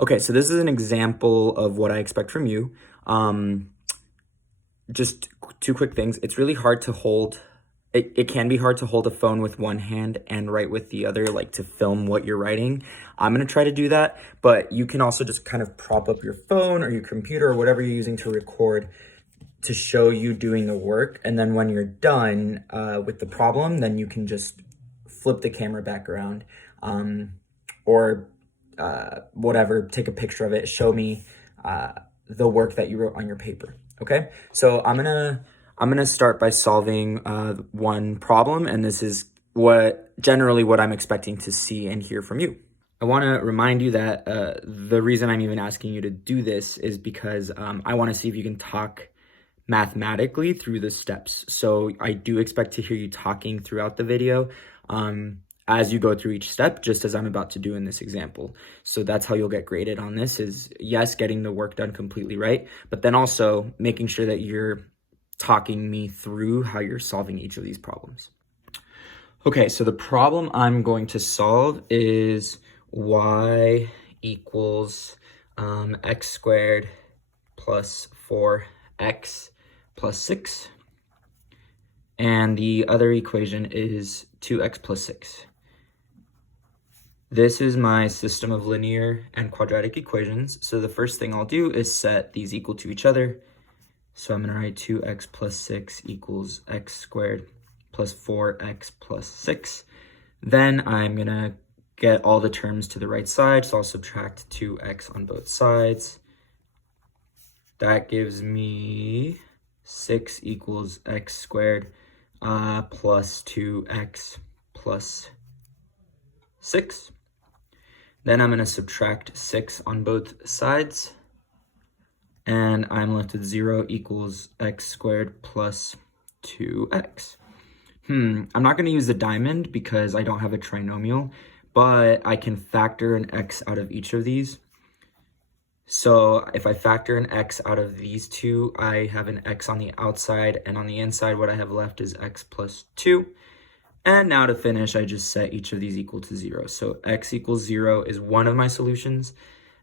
Okay, so this is an example of what I expect from you. Just two quick things. It's really hard to hold, it can be hard to hold a phone with one hand and write with the other, like to film what you're writing. I'm gonna try to do that, but you can also just kind of prop up your phone or your computer or whatever you're using to record to show you doing the work. And then when you're done with the problem, then you can just flip the camera back around or whatever, take a picture of it, show me the work that you wrote on your paper. Okay, so I'm gonna start by solving one problem, and this is generally what I'm expecting to see and hear from you. I want to remind you that the reason I'm even asking you to do this is because I want to see if you can talk mathematically through the steps. So I do expect to hear you talking throughout the video as you go through each step, just as I'm about to do in this example. So that's how you'll get graded on this is, yes, getting the work done completely right, but then also making sure that you're talking me through how you're solving each of these problems. Okay, so the problem I'm going to solve is y equals x squared plus 4x plus 6. And the other equation is 2x plus 6. This is my system of linear and quadratic equations. So the first thing I'll do is set these equal to each other. So I'm going to write 2x plus 6 equals x squared plus 4x plus 6. Then I'm going to get all the terms to the right side. So I'll subtract 2x on both sides. That gives me 6 equals x squared plus 2x plus 6. Then I'm going to subtract 6 on both sides. And I'm left with 0 equals x squared plus 2x. I'm not going to use the diamond because I don't have a trinomial, but I can factor an x out of each of these. So if I factor an x out of these two, I have an x on the outside, and on the inside, what I have left is x plus 2. And now to finish, I just set each of these equal to 0. So x equals 0 is one of my solutions,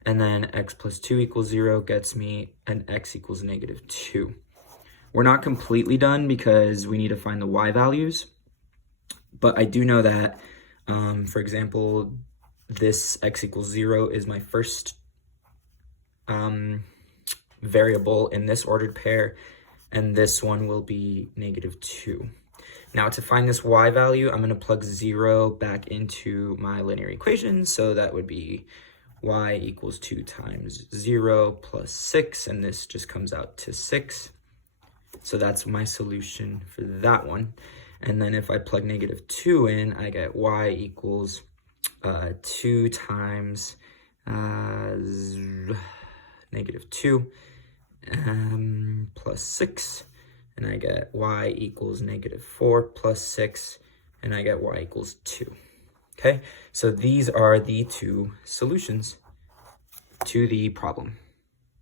and then x plus 2 equals 0 gets me an x equals negative 2. We're not completely done because we need to find the y values, but I do know that, for example, this x equals 0 is my first variable in this ordered pair, and this one will be negative 2. Now to find this y value, I'm going to plug 0 back into my linear equation, so that would be y equals 2 times 0 plus 6, and this just comes out to 6. So that's my solution for that one. And then if I plug negative 2 in, I get y equals 2 times negative 2 plus 6, and I get y equals negative 4 plus 6, and I get y equals 2. Okay, so these are the two solutions to the problem.